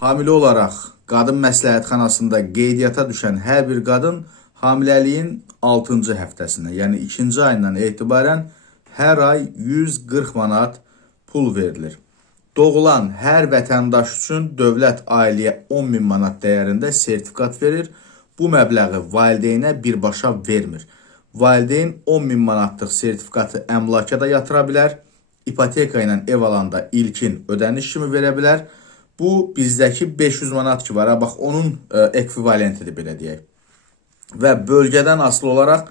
Hamilə olaraq qadın məsləhətxanasında qeydiyyata düşən hər bir qadın hamiləliyin 6-cı həftəsində, yəni 2-ci ayından etibarən hər ay 140 manat pul verilir. Doğulan hər vətəndaş üçün dövlət ailəyə 10.000 manat dəyərində sertifikat verir. Bu məbləği valideynə birbaşa vermir. Valideyn 10.000 manatlıq sertifikatı əmlaka da yatıra bilər. İpoteka ilə ev alanda ilkin ödəniş kimi verə bilər. Bu bizdəki 500 manat ki var, bax onun ekvivalentidir belə deyək. Və bölgədən asılı olaraq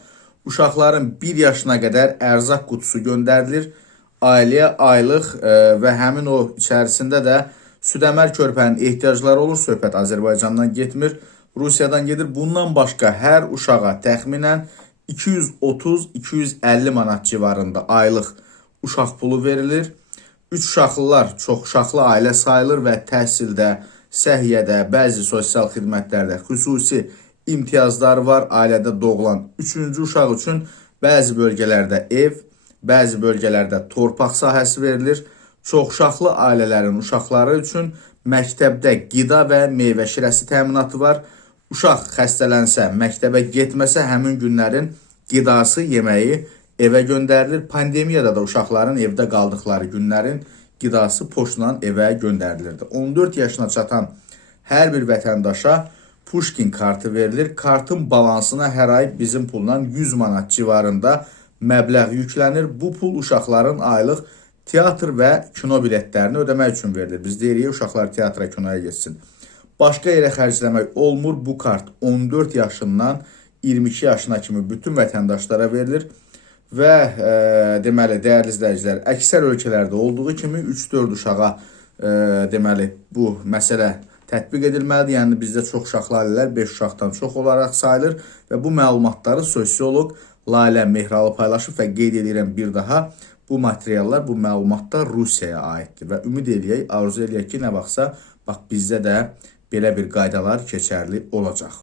uşaqların 1 yaşına qədər ərzaq qutusu göndərilir. Ailəyə aylıq və həmin o içərisində də südəmər körpənin ehtiyacları olur. Söhbət Azərbaycandan getmir, Rusiyadan gedir. Bundan başqa hər uşağa təxminən 230-250 manat civarında aylıq uşaq pulu verilir. 3 uşaqlılar çox uşaqlı ailə sayılır və təhsildə, səhiyyədə, bəzi sosial xidmətlərdə xüsusi imtiyazlar var. Ailədə doğulan 3-cü uşaq üçün bəzi bölgələrdə ev, bəzi bölgələrdə torpaq sahəsi verilir. Çox uşaqlı ailələrin uşaqları üçün məktəbdə qida və meyvə şirəsi təminatı var. Uşaq xəstələnsə, məktəbə getməsə həmin günlərin qidası, yeməyi evə göndərilir. Pandemiyada da uşaqların evdə qaldıqları günlərin qidası poçtla evə göndərilirdi. 14 yaşına çatan hər bir vətəndaşa Pushkin kartı verilir. Kartın balansına hər ay bizim pulla 100 manat civarında məbləğ yüklənir. Bu pul uşaqların aylıq teatr və kino biletlərini ödəmək üçün verilir. Biz deyirik, uşaqlar teatra, kinoya getsin. Başqa yerə xərcləmək olmur. Bu kart 14 yaşından 22 yaşına kimi bütün vətəndaşlara verilir. Və deməli, dəyərli izləyicilər, əksər ölkələrdə olduğu kimi 3-4 uşağa deməli, bu məsələ tətbiq edilməlidir. Yəni, bizdə çox uşaqlı ailələr 5 uşaqdan çox olaraq sayılır və bu məlumatları sosioloq Lalə Mehralı paylaşıb və qeyd edirəm bir daha, bu materiallar, bu məlumatlar Rusiyaya aiddir və ümid eləyək, arzu eləyək ki, nə vaxtsa, bax, bizdə də belə bir qaydalar keçərli olacaq.